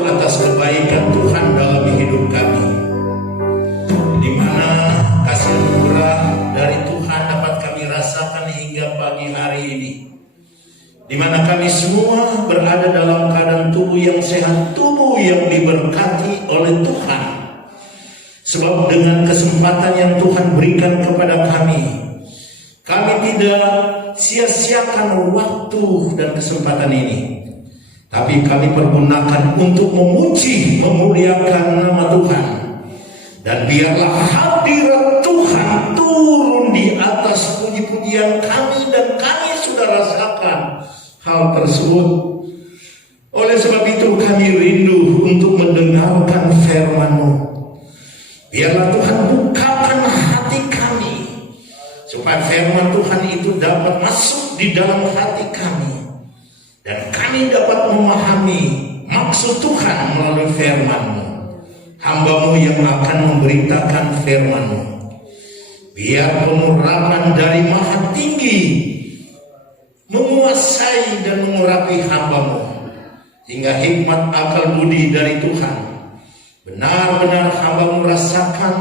atas kebaikan Tuhan dalam hidup kami, di mana kasih anugerah dari Tuhan dapat kami rasakan hingga pagi hari ini, di mana kami semua berada dalam keadaan tubuh yang sehat, tubuh yang diberkati oleh Tuhan. Sebab dengan kesempatan yang Tuhan berikan kepada kami tidak sia-siakan waktu dan kesempatan ini, tapi kami pergunakan untuk memuji, memuliakan nama Tuhan. Dan biarlah hadirat Tuhan turun di atas puji-pujian kami, dan kami sudah rasakan hal tersebut. Oleh sebab itu kami rindu untuk mendengarkan firman-Mu. Biarlah Tuhan bukakan hati kami, supaya firman Tuhan itu dapat masuk di dalam hati kami, dan kami dapat memahami maksud Tuhan melalui firman-Mu. Hamba-Mu yang akan memberitakan firman-Mu, biar pengharapan dari Maha Tinggi menguasai dan mengurapi hamba-Mu, hingga hikmat akal budi dari Tuhan benar-benar hamba-Mu rasakan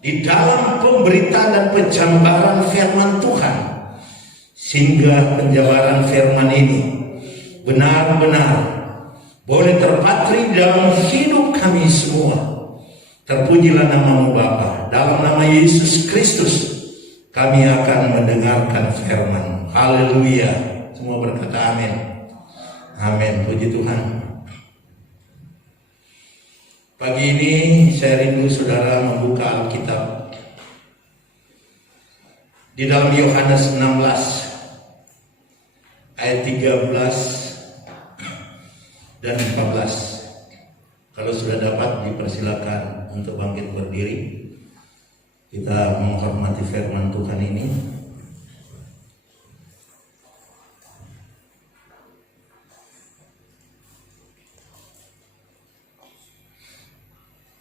di dalam pemberitaan dan penjabaran firman Tuhan, sehingga penjabaran firman ini benar-benar boleh terpatri dalam hidup kami semua. Terpujilah nama-Mu Bapa. Dalam nama Yesus Kristus kami akan mendengarkan firman. Haleluya. Semua berkata amin. Amin. Puji Tuhan. Pagi ini saya rindu saudara membuka Alkitab di dalam Yohanes 16 ayat 13 dan 14. Kalau sudah dapat, dipersilakan untuk bangkit berdiri. Kita menghormati firman Tuhan ini.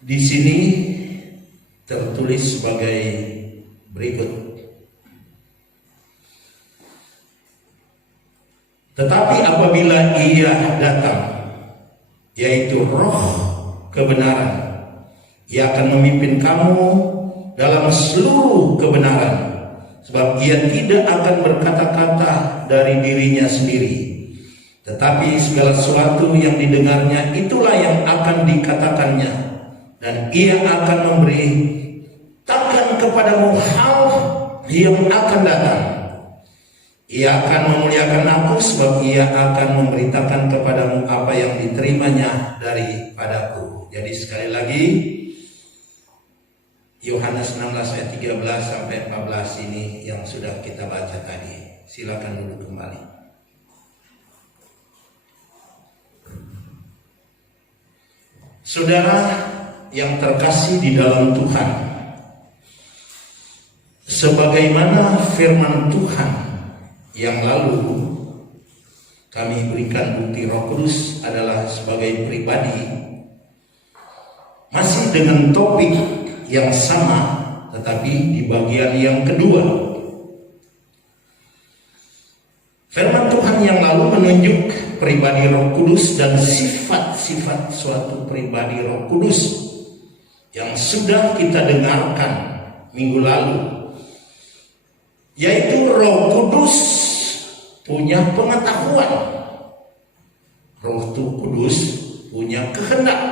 Di sini tertulis sebagai berikut. Tetapi apabila Ia datang, yaitu Roh kebenaran, Ia akan memimpin kamu dalam seluruh kebenaran, sebab Ia tidak akan berkata-kata dari dirinya sendiri, tetapi segala sesuatu yang didengarnya itulah yang akan dikatakannya, dan Ia akan memberitakan kepadamu hal yang akan datang. Ia akan memuliakan aku, sebab Ia akan memberitakan kepadamu apa yang diterimanya daripadaku. Jadi sekali lagi, Yohanes 16 ayat 13 sampai 14 ini yang sudah kita baca tadi. Silakan duduk kembali. Saudara yang terkasih di dalam Tuhan, sebagaimana firman Tuhan yang lalu kami berikan bukti Roh Kudus adalah sebagai pribadi, masih dengan topik yang sama, tetapi di bagian yang kedua. Firman Tuhan yang lalu menunjuk pribadi Roh Kudus dan sifat-sifat suatu pribadi Roh Kudus yang sudah kita dengarkan minggu lalu, yaitu Roh Kudus punya pengetahuan, Roh Kudus punya kehendak,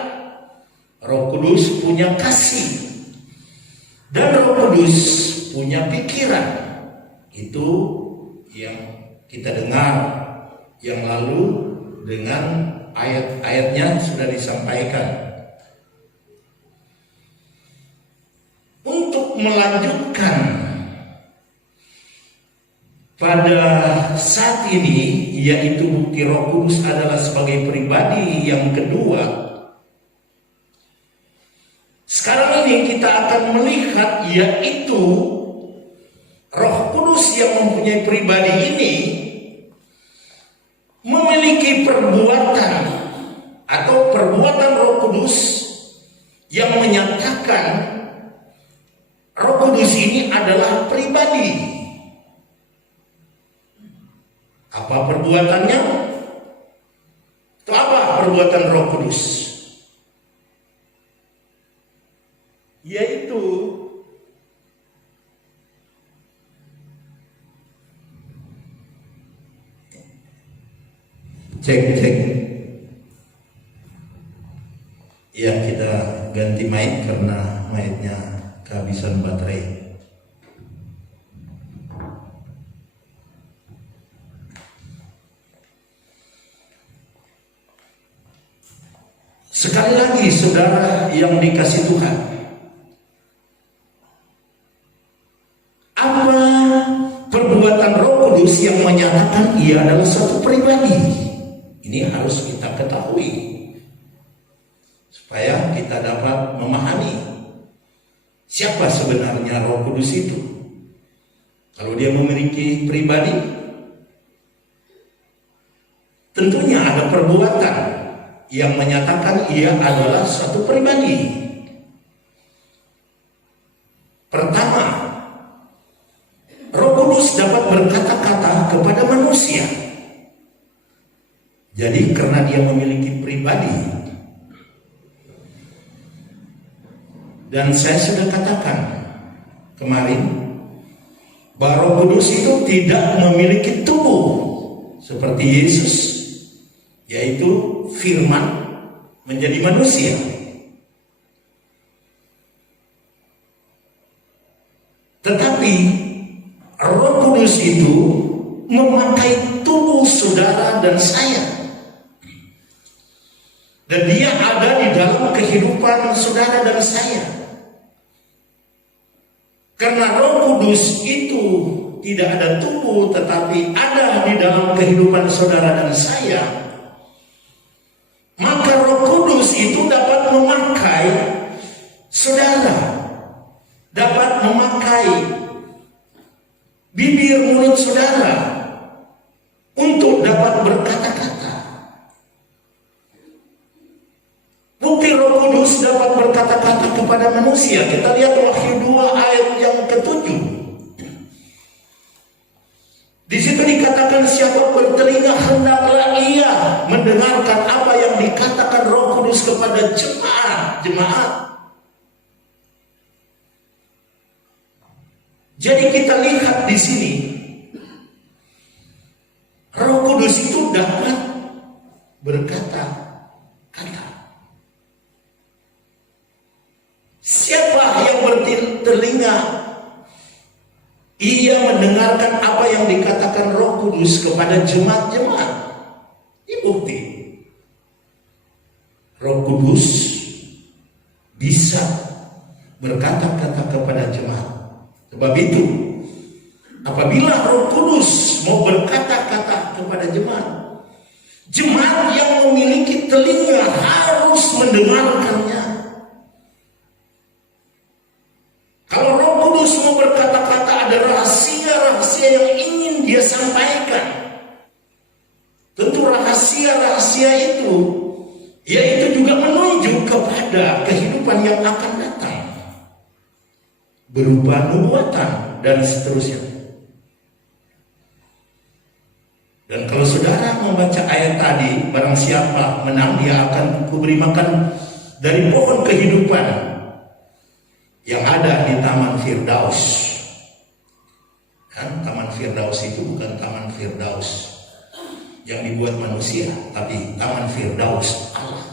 Roh Kudus punya kasih, dan Roh Kudus punya pikiran. Itu yang kita dengar yang lalu, dengan ayat-ayatnya sudah disampaikan. Untuk melanjutkan pada saat ini, yaitu bukti Roh Kudus adalah sebagai pribadi yang kedua. Sekarang ini kita akan melihat, yaitu Roh Kudus yang mempunyai pribadi ini memiliki perbuatan atau perbuatan Roh Kudus yang menyatakan Roh Kudus ini adalah pribadi. Apa perbuatannya? Itu apa perbuatan Roh Kudus? Yaitu cek. Ya, kita ganti mic karena micnya kehabisan baterai. Sekali lagi saudara yang dikasih Tuhan, apa perbuatan Roh Kudus yang menyatakan ia adalah suatu pribadi? Ini harus kita ketahui supaya kita dapat memahami siapa sebenarnya Roh Kudus itu. Kalau dia memiliki pribadi, tentunya ada perbuatan yang menyatakan ia adalah suatu pribadi. Pertama, Roh Kudus dapat berkata-kata kepada manusia. Jadi karena dia memiliki pribadi, dan saya sudah katakan kemarin bahwa Roh Kudus itu tidak memiliki tubuh seperti Yesus, yaitu firman menjadi manusia. Tetapi Roh Kudus itu memakai tubuh saudara dan saya, dan dia ada di dalam kehidupan saudara dan saya. Karena Roh Kudus itu tidak ada tubuh tetapi ada di dalam kehidupan saudara dan saya, maka Roh Kudus itu dapat memakai saudara, dapat memakai bibir mulut saudara untuk dapat berkata-kata. Bukti Roh Kudus dapat berkata-kata kepada manusia. Kita lihat Wahyu 2 ayat yang ke-7. Di situ dikatakan, siapa bertelinga hendaklah ia mendengarkan apa yang dikatakan Roh Kudus kepada jemaat. Jadi kita lihat di sini, Roh Kudus itu dapat berkata-kata. Siapa yang bertelinga, ia mendengarkan apa yang dikatakan Roh Kudus kepada jemaat-jemaat. Ini bukti Roh Kudus bisa berkata-kata kepada jemaat. Sebab itu, apabila Roh Kudus mau berkata-kata kepada jemaat, jemaat yang memiliki telinga harus mendengarkannya. Kalau Roh Kudus mau berkata-kata, ada rahasia-rahasia yang ingin dia sampaikan. Tentu rahasia-rahasia itu, yaitu juga menunjuk kepada kehidupan yang akan datang, berupa nubuatan dan seterusnya. Dan kalau saudara membaca ayat tadi, barang siapa menang, dia akan kuberi makan dari pohon kehidupan yang ada di Taman Firdaus. Kan Taman Firdaus itu bukan Taman Firdaus yang dibuat manusia, tapi Taman Firdaus Allah.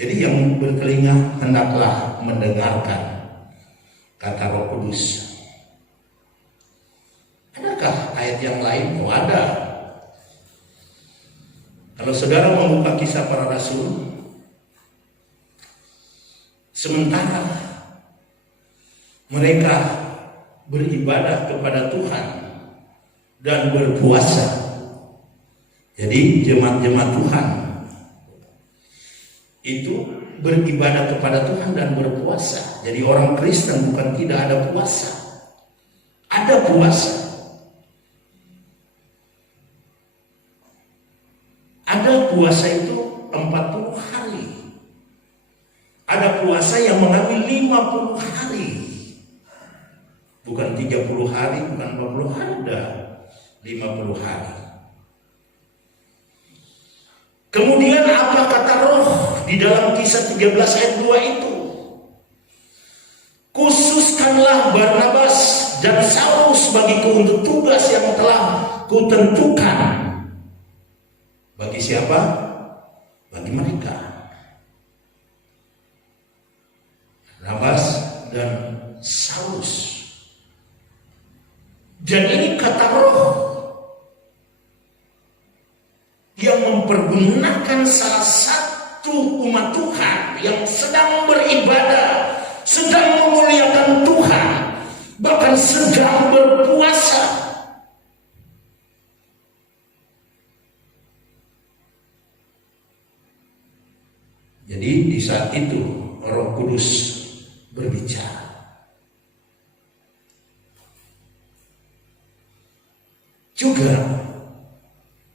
Jadi yang bertelinga hendaklah mendengarkan kata Roh Kudus. Adakah ayat yang lain? Oh, ada. Kalau saudara membuka Kisah Para Rasul, sementara mereka beribadah kepada Tuhan dan berpuasa. Jadi jemaat-jemaat Tuhan itu beribadah kepada Tuhan dan berpuasa. Jadi orang Kristen bukan tidak ada puasa. Ada puasa. Ada puasa itu 40 hari. Ada puasa yang mengambil 50 hari. Bukan 30 hari, bukan 40 hari, ada 50 hari. Kemudian apa kata Roh di dalam Kisah 13 ayat 2 itu? Khususkanlah Barnabas dan Saulus bagiku untuk tugas yang telah kutentukan. Bagi siapa? Bagi mereka. Barnabas dan Saulus. Dan ini kata Roh yang mempergunakan salah satu umat Tuhan yang sedang beribadah, sedang memuliakan Tuhan, bahkan sedang berpuasa. Jadi di saat itu Roh Kudus berbicara. Juga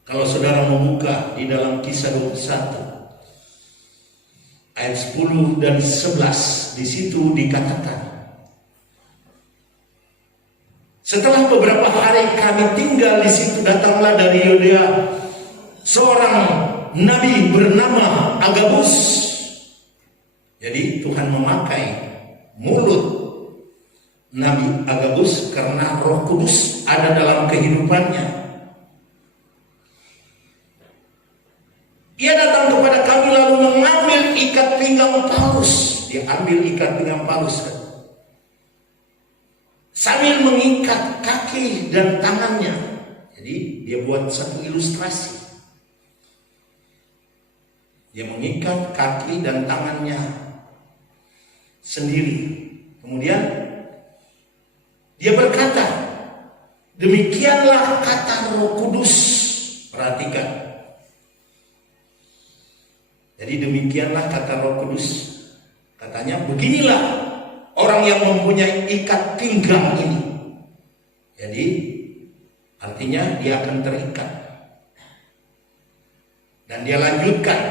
kalau saudara membuka di dalam Kisah 21 ayat 10 dan 11, di situ dikatakan, setelah beberapa hari kami tinggal di situ, datanglah dari Yudea seorang nabi bernama Agabus. Jadi Tuhan memakai mulut Nabi Agabus karena Roh Kudus ada dalam kehidupannya. Ia datang kepada kami lalu mengambil ikat pinggang Paulus. Dia ambil ikat pinggang Paulus sambil mengikat kaki dan tangannya. Jadi dia buat satu ilustrasi. Dia mengikat kaki dan tangannya sendiri. Kemudian dia berkata, demikianlah kata Roh Kudus. Perhatikan. Jadi demikianlah kata Roh Kudus. Katanya beginilah orang yang mempunyai ikat pinggang ini. Jadi artinya dia akan terikat. Dan dia lanjutkan,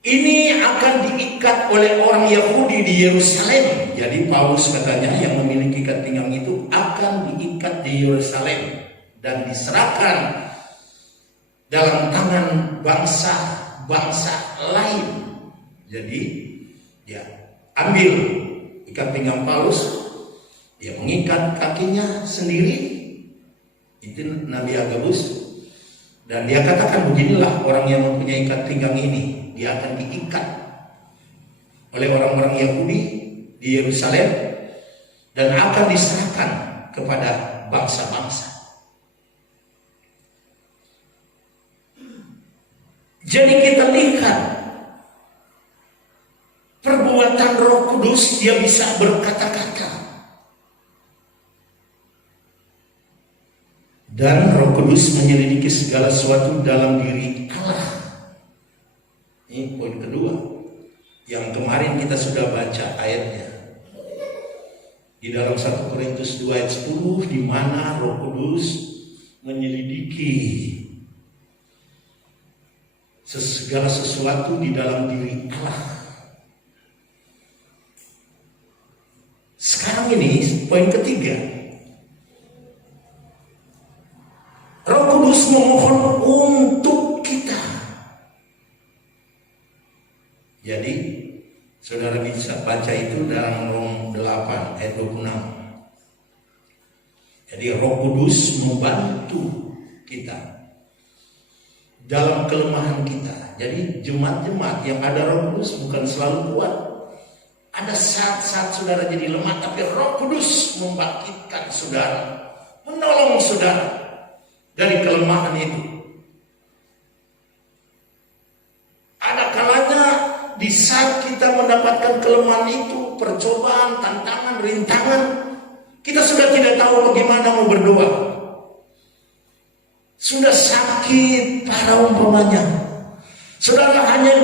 ini akan diikat oleh orang Yahudi di Yerusalem. Jadi Paulus katanya yang memiliki ikat pinggang itu akan diikat di Yerusalem dan diserahkan dalam tangan bangsa-bangsa lain. Jadi dia ambil ikat pinggang Paulus, dia mengikat kakinya sendiri, itu Nabi Agabus, dan dia katakan beginilah orang yang mempunyai ikat pinggang ini, dia akan diikat oleh orang-orang Yahudi di Yerusalem dan akan diserahkan kepada bangsa-bangsa. Jadi kita lihat perbuatan Roh Kudus, dia bisa berkata-kata. Dan Roh Kudus menyelidiki segala sesuatu dalam diri Allah. Ini poin kedua yang kemarin kita sudah baca ayatnya. Di dalam 1 Korintus 2 ayat 10, di mana Roh Kudus menyelidiki segala sesuatu di dalam diri Allah. Sekarang ini poin ketiga. Roh Kudus memohon untuk kita. Jadi saudara bisa baca itu dalam Rom 8 ayat 26. Jadi Roh Kudus membantu kita dalam kelemahan kita. Jadi jemaat-jemaat yang ada Roh Kudus bukan selalu kuat. Ada saat-saat saudara jadi lemah, tapi Roh Kudus membangkitkan saudara, menolong saudara dari kelemahan itu. Ada kalanya di saat kita mendapatkan kelemahan itu, percobaan, tantangan, rintangan, kita sudah tidak tahu bagaimana mau berdoa. Sudah sakit parah umpamanya, saudara hanya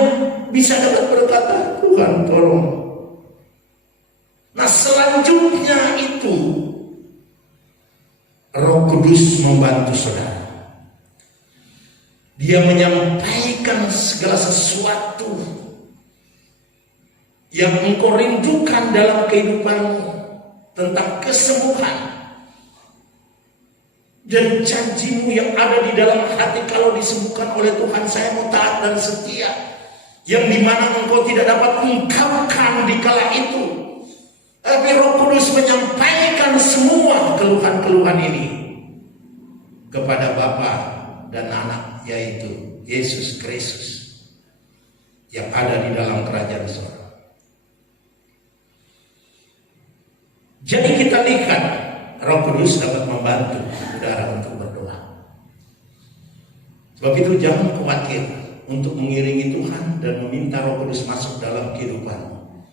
bisa dapat berkata, Tuhan tolong. Nah selanjutnya itu Roh Kudus membantu saudara. Dia menyampaikan segala sesuatu yang engkau rindukan dalam kehidupanmu, tentang kesembuhan, Dan janjimu yang ada di dalam hati kalau disembuhkan oleh Tuhan, saya mau taat dan setia. Yang dimana engkau tidak dapat ungkapkan di kala itu, tapi Roh Kudus menyampaikan semua keluhan-keluhan ini kepada Bapa dan Anak, yaitu Yesus Kristus yang ada di dalam kerajaan surga. Jadi kita lihat Roh Kudus dapat membantu saudara untuk berdoa. Sebab itu jangan khawatir untuk mengiringi Tuhan dan meminta Roh Kudus masuk dalam kehidupanmu.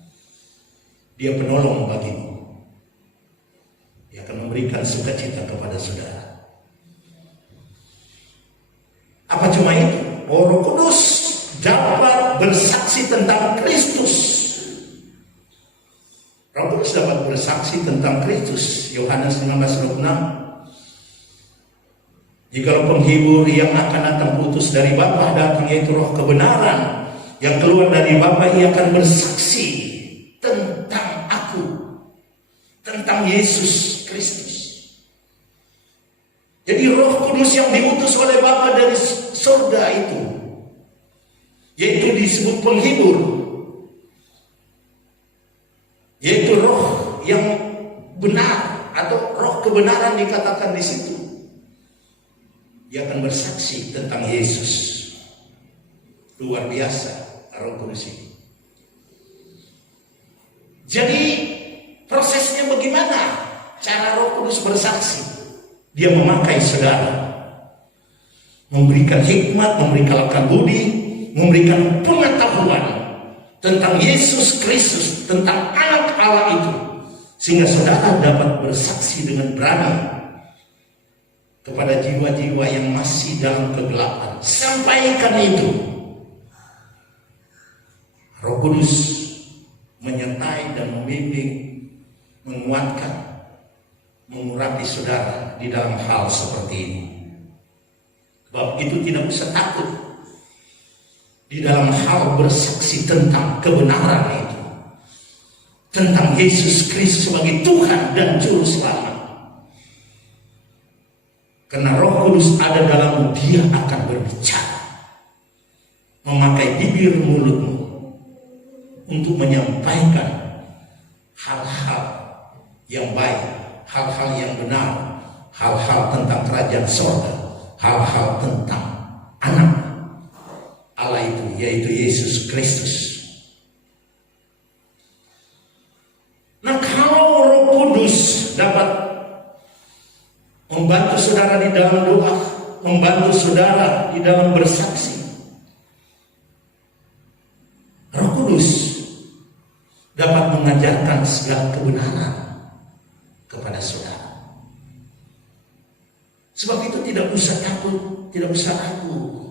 Dia penolong bagimu. Dia akan memberikan sukacita kepada saudara. Apa cuma itu? Roh Kudus dapat bersaksi tentang Kristus. Roh Kudus dapat bersaksi tentang Kristus. Yohanes 19:26. Jikalau penghibur yang akan datang utus dari Bapa datang, yaitu Roh kebenaran yang keluar dari Bapa, ia akan bersaksi tentang aku, tentang Yesus Kristus. Jadi Roh Kudus yang diutus oleh Bapa dari surga itu, yaitu disebut penghibur, yaitu Roh yang benar atau Roh kebenaran dikatakan di situ. Dia akan bersaksi tentang Yesus. Luar biasa Roh Kudus ini. Jadi prosesnya bagaimana cara Roh Kudus bersaksi? Dia memakai saudara, memberikan hikmat, memberikan budi, memberikan pengetahuan tentang Yesus Kristus, tentang Anak Allah itu, sehingga saudara dapat bersaksi dengan berani kepada jiwa-jiwa yang masih dalam kegelapan. Sampaikan itu. Roh Kudus menyertai dan membimbing, menguatkan, mengurapi saudara di dalam hal seperti ini. Sebab itu tidak usah takut di dalam hal bersaksi tentang kebenaran itu, tentang Yesus Kristus sebagai Tuhan dan Juru Selamat. Karena Roh Kudus ada dalammu, dia akan berbicara, memakai bibir mulutmu untuk menyampaikan hal-hal yang baik, hal-hal yang benar, hal-hal tentang kerajaan surga, hal-hal tentang Anak Allah itu, yaitu Yesus Kristus. Nah, kalau Roh Kudus dapat membantu saudara di dalam doa, membantu saudara di dalam bersaksi, Roh Kudus dapat mengajarkan segala kebenaran kepada saudara. Sebab itu tidak usah takut, tidak usah ragu.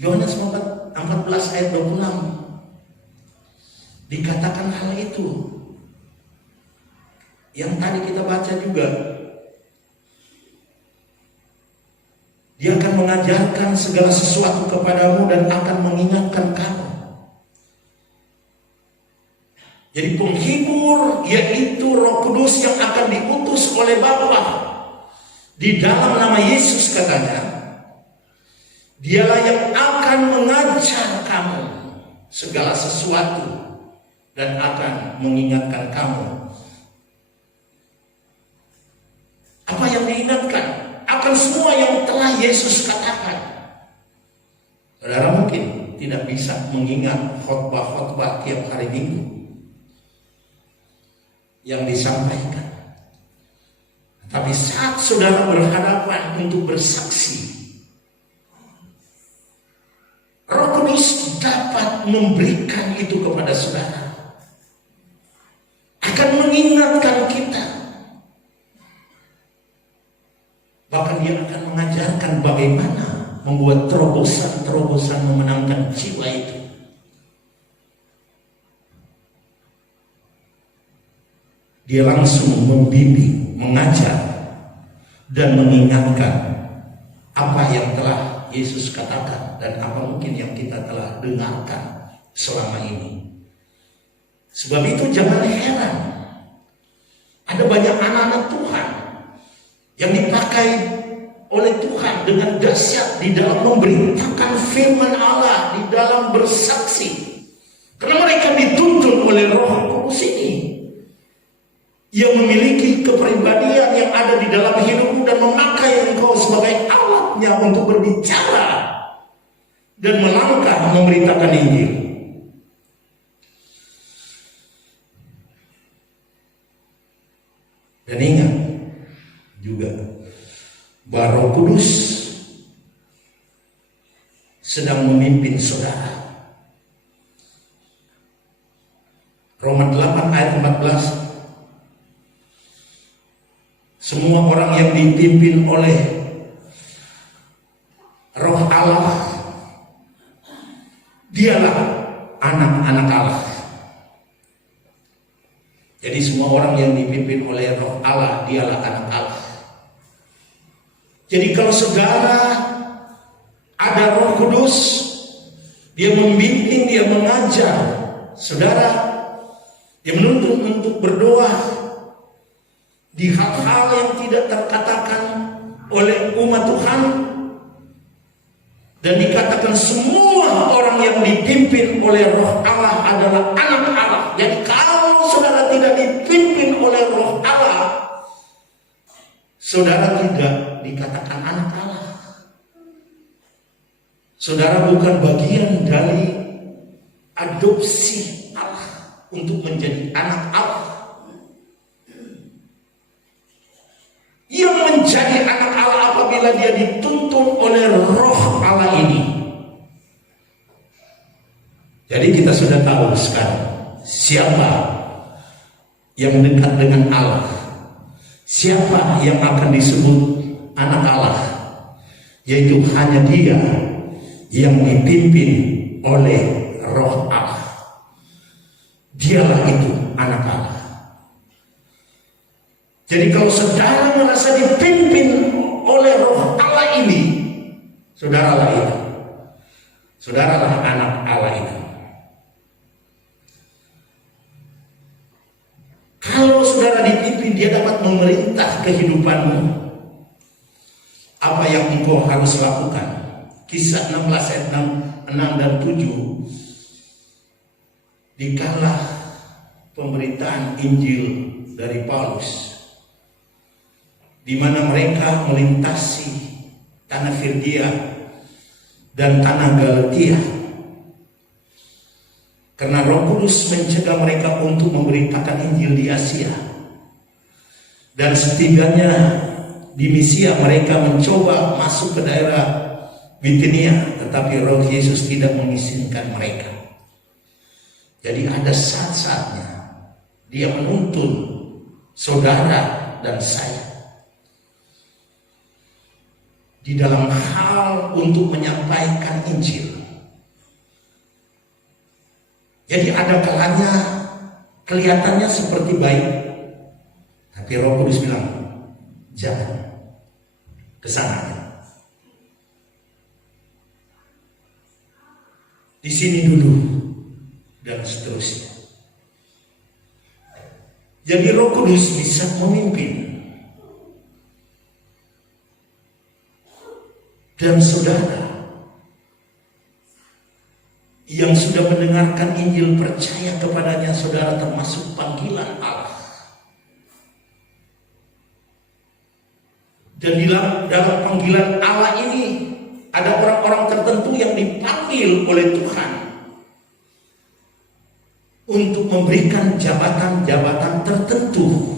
Yohanes 14 ayat 26 dikatakan hal itu. Yang tadi kita baca juga, dia akan mengajarkan segala sesuatu kepadamu dan akan mengingatkan kamu. Jadi penghibur yaitu Roh Kudus yang akan diutus oleh Bapa di dalam nama Yesus, katanya. Dialah yang akan mengajar kamu segala sesuatu dan akan mengingatkan kamu. Apa yang diingatkan? Akan semua yang telah Yesus katakan. Saudara mungkin tidak bisa mengingat khotbah-khotbah tiap hari Minggu yang disampaikan. Tapi saat saudara berhadapan untuk bersaksi, Roh Kudus dapat memberikan itu kepada saudara. Akan mengingatkan kita. Bahkan dia akan mengajarkan bagaimana membuat terobosan-terobosan memenangkan jiwa itu. Dia langsung membimbing, mengajar, dan mengingatkan apa yang telah Yesus katakan dan apa mungkin yang kita telah dengarkan selama ini. Sebab itu jangan heran Ada banyak anak-anak Tuhan yang dipakai oleh Tuhan dengan dahsyat di dalam memberitakan firman Allah, di dalam bersaksi. Karena mereka dituntun oleh Roh Kudus ini, yang memiliki kepribadian yang ada di dalam hidupmu dan memakai engkau sebagai alatnya untuk berbicara dan melangkah memberitakan Injil. Dan ingat juga bahwa Roh Kudus sedang memimpin saudara. Roma 8 ayat 14. Semua orang yang dipimpin oleh Roh Allah, dialah anak-anak Allah. Jadi semua orang yang dipimpin oleh Roh Allah, dialah anak Allah. Jadi kalau saudara ada Roh Kudus, dia membimbing, dia mengajar saudara, dia menuntun untuk berdoa di hal-hal yang tidak terkatakan oleh umat Tuhan. Dan dikatakan semua orang yang dipimpin oleh Roh Allah adalah anak Allah. Jadi kalau saudara tidak dipimpin oleh Roh Allah, saudara tidak dikatakan anak Allah. Saudara bukan bagian dari adopsi Allah untuk menjadi anak Allah. Yang menjadi anak Allah apabila dia dituntun oleh Roh Allah ini. Jadi kita sudah tahu sekarang siapa yang dekat dengan Allah, siapa yang akan disebut anak Allah, yaitu hanya dia yang dipimpin oleh Roh Allah. Dialah itu anak Allah. Jadi kalau saudara merasa dipimpin oleh Roh Allah ini, saudaralah itu. Saudaralah anak Allah itu. Kalau saudara dipimpin, dia dapat memerintah kehidupanmu. Apa yang engkau harus lakukan. Kisah 16 ayat 6 dan 7. Dikala pemberitaan Injil dari Paulus, di mana mereka melintasi tanah Frigia dan tanah Galatia, karena Roh Kudus mencegah mereka untuk memberitakan Injil di Asia. Dan setibanya di Misia, mereka mencoba masuk ke daerah Bitinia, tetapi Roh Yesus tidak mengizinkan mereka. Jadi ada saat-saatnya dia menuntun saudara dan saya di dalam hal untuk menyampaikan Injil. Jadi ada kalanya kelihatannya seperti baik, tapi Roh Kudus bilang, jangan ke sana. Di sini dulu dan seterusnya. Jadi Roh Kudus bisa memimpin. Dan saudara yang sudah mendengarkan Injil, percaya kepadanya, saudara termasuk panggilan Allah. Dan dalam panggilan Allah ini ada orang-orang tertentu yang dipanggil oleh Tuhan untuk memberikan jabatan-jabatan tertentu.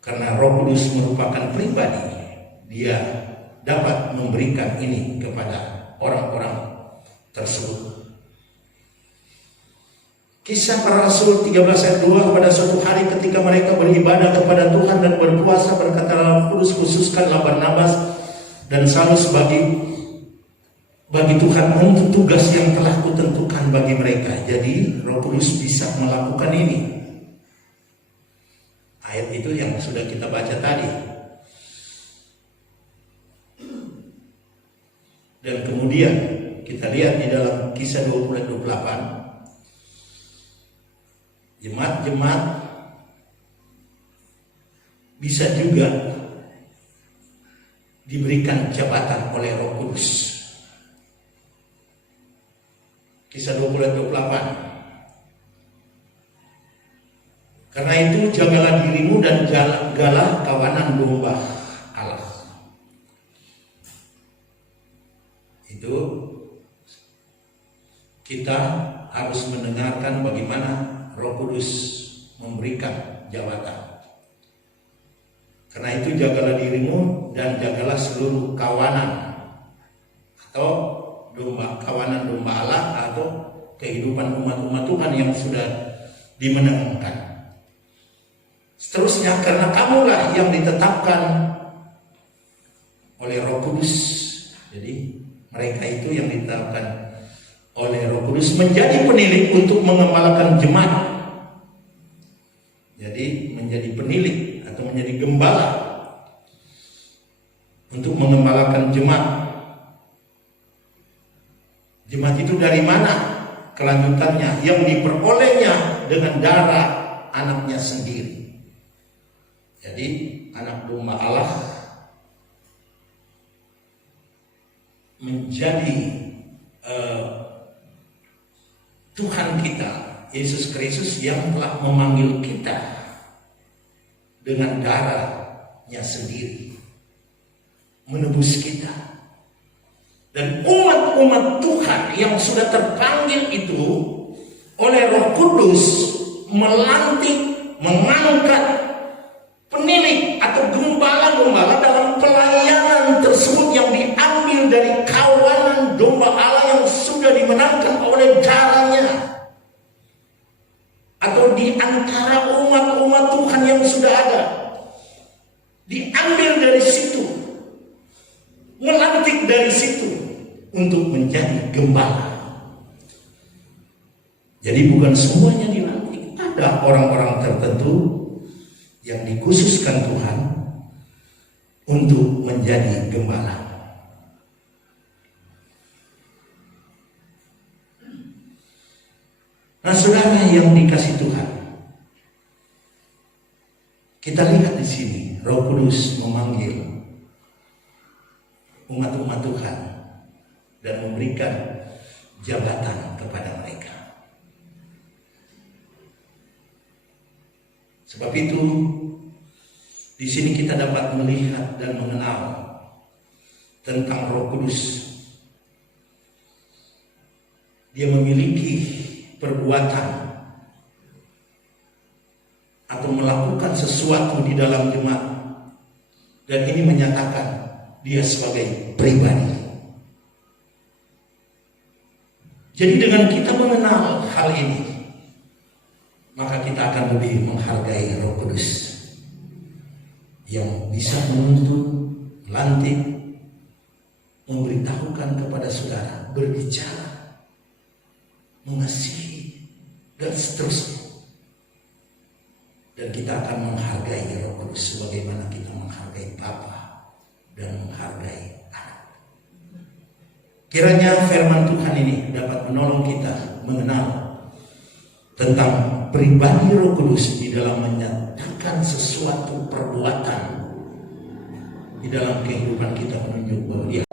Karena Roh Kudus merupakan pribadi, dia dapat memberikan ini kepada orang-orang tersebut. Kisah Para Rasul 13 ayat 2, pada suatu hari ketika mereka beribadah kepada Tuhan dan berpuasa, berkata Roh Kudus, khususkanlah Barnabas dan Saulus bagi Tuhan untuk tugas yang telah kutentukan bagi mereka. Jadi Roh Kudus bisa melakukan ini. Ayat itu yang sudah kita baca tadi. Dan kemudian kita lihat di dalam Kisah 20 ayat 28, jemaat-jemaat bisa juga diberikan jabatan oleh Roh Kudus. Kisah 20-28. Karena itu jagalah dirimu dan jagalah kawanan domba Allah. Itu kita harus mendengarkan bagaimana Roh Kudus memberikan jabatan. Karena itu jagalah dirimu dan jagalah seluruh kawanan atau kawanan domba Allah atau kehidupan umat-umat Tuhan yang sudah dimenangkan. Seterusnya, karena kamulah yang ditetapkan oleh Roh Kudus. Jadi mereka itu yang ditetapkan oleh Roh Kudus menjadi penilik untuk mengembalakan jemaat. Jadi menjadi penilik atau menjadi gembala untuk mengembalakan jemaat. Jemaat itu dari mana? Kelanjutannya yang diperolehnya dengan darah anaknya sendiri. Jadi anak domba Allah menjadi Tuhan kita Yesus Kristus yang telah memanggil kita dengan darahnya sendiri, menebus kita. Dan umat-umat Tuhan yang sudah terpanggil itu oleh Roh Kudus melantik, mengangkat penilik atau gembala-gembala dalam pelayanan tersebut yang diambil dari kawanan domba Allah yang sudah dimenangkan oleh darahnya, atau di antara umat-umat Tuhan yang sudah ada, diambil dari situ, melantik dari situ untuk menjadi gembala. Jadi bukan semuanya dilantik, ada orang-orang tertentu yang dikhususkan Tuhan untuk menjadi gembala. Nah, saudara yang dikasih Tuhan, kita lihat di sini Roh Kudus memanggil umat-umat Tuhan dan memberikan jabatan kepada mereka. Sebab itu di sini kita dapat melihat dan mengenal tentang Roh Kudus. Dia memiliki perbuatan atau melakukan sesuatu di dalam jemaat, dan ini menyatakan dia sebagai pribadi. Jadi dengan kita mengenal hal ini, maka kita akan lebih menghargai Roh Kudus yang bisa menuntun, melantik, memberitahukan kepada saudara, berbicara, mengasihi, dan seterusnya. Dan kita akan menghargai Roh Kudus sebagaimana kita menghargai Bapa dan menghargai Anak. Kiranya firman Tuhan ini dapat menolong kita mengenal tentang pribadi Roh Kudus di dalam menyatakan sesuatu perbuatan di dalam kehidupan kita, menunjuk bahwa dia